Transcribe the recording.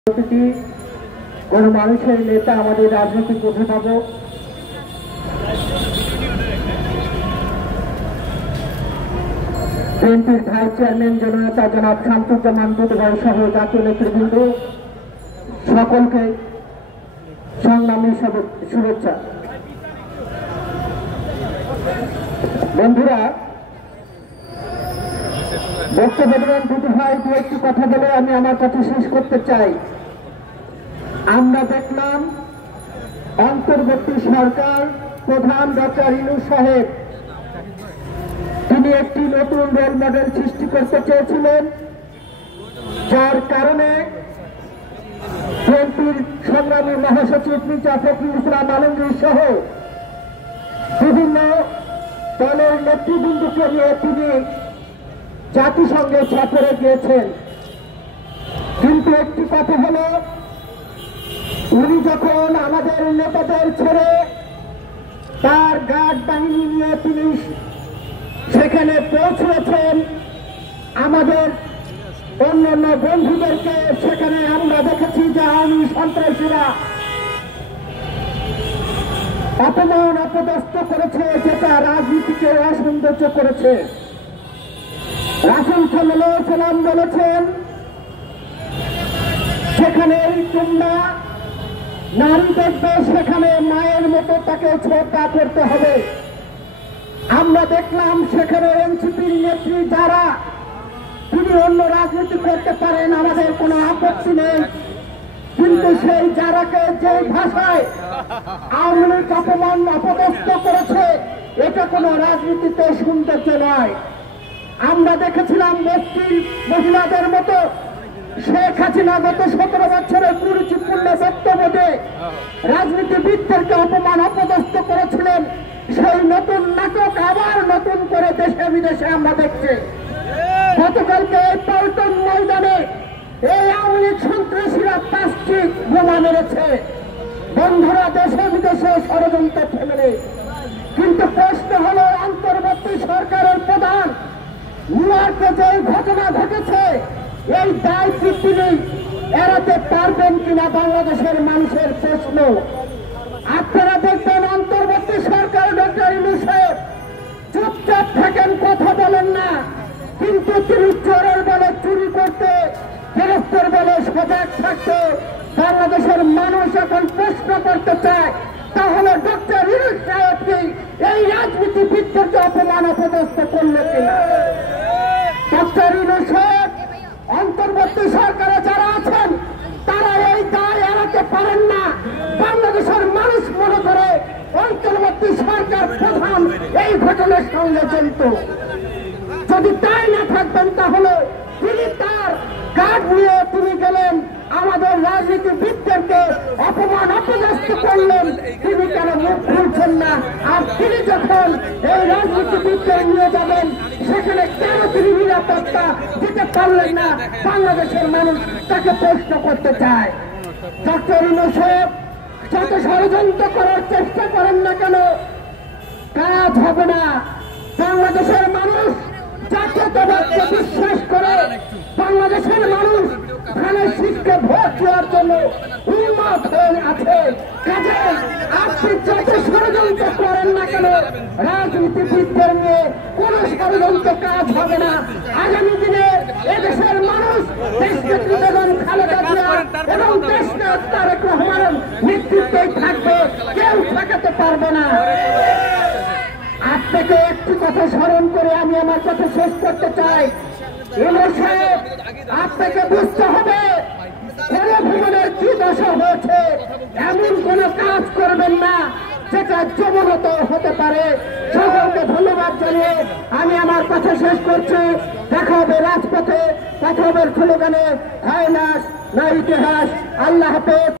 প্রতিটি কোন মানুষের নেতা আমাদের রাজনৈতিক অভিভাবক বিএনপির ভাইস চেয়ারম্যান জননেতা জনাব শামসুজ্জামান দুধভাই সহ জাতীয় নেতৃবৃন্দ সকলকে সংগ্রামী শুভেচ্ছা। বন্ধুরা, বক্তব্য দেবেন দুধভাই দু একটি কথা বলে আমি আমার কথা শেষ করতে চাই। আমরা দেখলাম অন্তর্বর্তী সরকার প্রধান ডক্টর ইউনূস সাহেব তিনি একটি নতুন রোল মডেল সৃষ্টি করতে চেয়েছিলেন, যার কারণে বিএনপির সংগ্রামী মহাসচিব মির্জা ফখরুল ইসলাম আলমগীর সহ বিভিন্ন দলের নেতৃবৃন্দকে নিয়ে তিনি জাতিসংঘে সফরে গিয়েছেন। কিন্তু একটি কথা হলো, উনি যখন আমাদের নেতাদের ছেড়ে তার গার্ড বাহিনী নিয়ে তিনি সেখানে পৌঁছেছেন, আমাদের অন্যান্য বন্ধুদেরকে সেখানে আমরা দেখেছি যে আওয়ামী সন্ত্রাসীরা অপমান অপদস্থ করেছে, যেটা রাজনীতিকে অসৌন্দর্য করেছে। রাসূল সাল্লাল্লাহু আলাইহি ওয়াসাল্লাম বলেছেন, যেখানে তোমরা নারী দেখবে সেখানে মায়ের মতো তাকে শ্রদ্ধা করতে হবে। আমরা দেখলাম সেখানে এনসিপির নেত্রী যারা তিনি অন্য রাজনীতি করতে পারেন, আমাদের কোনো আপত্তি নেই, কিন্তু সেই যারাকে যে ভাষায় আওয়ামী লীগ অপমান অপদস্থ করেছে এটা কোনো রাজনীতিতে সৌন্দর্য নয়। আমরা দেখেছিলাম মুসলিম মহিলাদের মতো শেখ হাসিনা গত 17 বছরের কুরুচিপূর্ণ বক্তব্য দিয়ে রাজনীতিবিদদেরকে অপমান অপদস্থ করেছিলেন। সেই নতুন নাটক আবার নতুন করে দেশে বিদেশে আমরা দেখছি। গতকালকে এই পল্টন ময়দানে এই আওয়ামী লীগ সন্ত্রাসীরা 5টি বোমা মেরেছে। বন্ধুরা, দেশে বিদেশে ষড়যন্ত্র থেমে। কিন্তু প্রশ্ন হলো, অন্তর্বর্তী সরকারের প্রধান নিউইয়র্কে যে ঘটনা ঘটেছে এই দায় কি তিনি এড়াতে পারবেন কিনা বাংলাদেশের মানুষের প্রশ্ন। আপনারা দেখবেন অন্তর্বর্তী সরকার ডক্টর ইউনূস সাহেব চুপচাপ থাকেন, কথা বলেন না, কিন্তু তিনি চোরের বলে চুরি করতে, গৃহস্থের বলে সজাগ থাকতে বাংলাদেশের মানুষ এখন প্রশ্ন করতে চায়, তাহলে ডক্টর ইউনূস সাহেব কি এই রাজনীতিবিদদেরকে অপমান অপদস্থ করলেন কিনা? ডক্টর ইউনূস সাহেব অন্তর্বর্তী সরকারে যারা আছেন তারা এই দায় এড়াতে পারেন না। বাংলাদেশের মানুষ মনে করে অন্তর্বর্তী সরকার প্রধান এই ঘটনার সঙ্গে জড়িত। যদি তাই না থাকবেন তাহলে তিনি তার কার্ড নিয়ে তিনি গেলেন, আমাদের রাজনীতিবিদদেরকে অপমান অপদস্থ করলেন, তিনি কেন মুখ খুলছেন না? আর তিনি যখন এই রাজনীতিবিদদের নিয়ে যাবেন সেখানে কেন তিনি নিরাপত্তা দিতে পারলেন না? বাংলাদেশের মানুষ তাকে প্রশ্ন করতে চায়। ডক্টর ইউনূস সাহেব যত ষড়যন্ত্র করার চেষ্টা করেন না কেন, কাজ হবে না। বাংলাদেশের মানুষ জাতীয়তাবাদকে বিশ্বাস করে, বাংলাদেশের মানুষ ধানের শীষকে ভোট দেওয়ার জন্য উন্মুখ হয়ে আছে। কাজে আপনি যত ষড়যন্ত্র করেন না কেন, রাজনীতিবিদদের নিয়ে কোন ষড়যন্ত্র কাজ হবে না। আগামী দিনে এদেশের মানুষ দেশনেত্রী বেগম খালেদা জিয়া এবং দেশনায়ক তারেক রহমানের নেতৃত্বেই থাকবে, কেউ ঠেকাতে পারবে না। আপনাকে একটি কথা স্মরণ করে আমি আমার কথা শেষ করতে চাই। ইউনূস সাহেব, আপনাকে বুঝতে হবে গণভবনের কি দশা হয়েছে। এমন কোন কাজ করবেন না যেটা যৌবনত হতে পারে। সকলকে ধন্যবাদ জানিয়ে আমি আমার কথা শেষ করছি। দেখা হবে রাজপথে, কথা হবে স্লোগানে, হয় না ইতিহাস। আল্লাহ হাফেজ।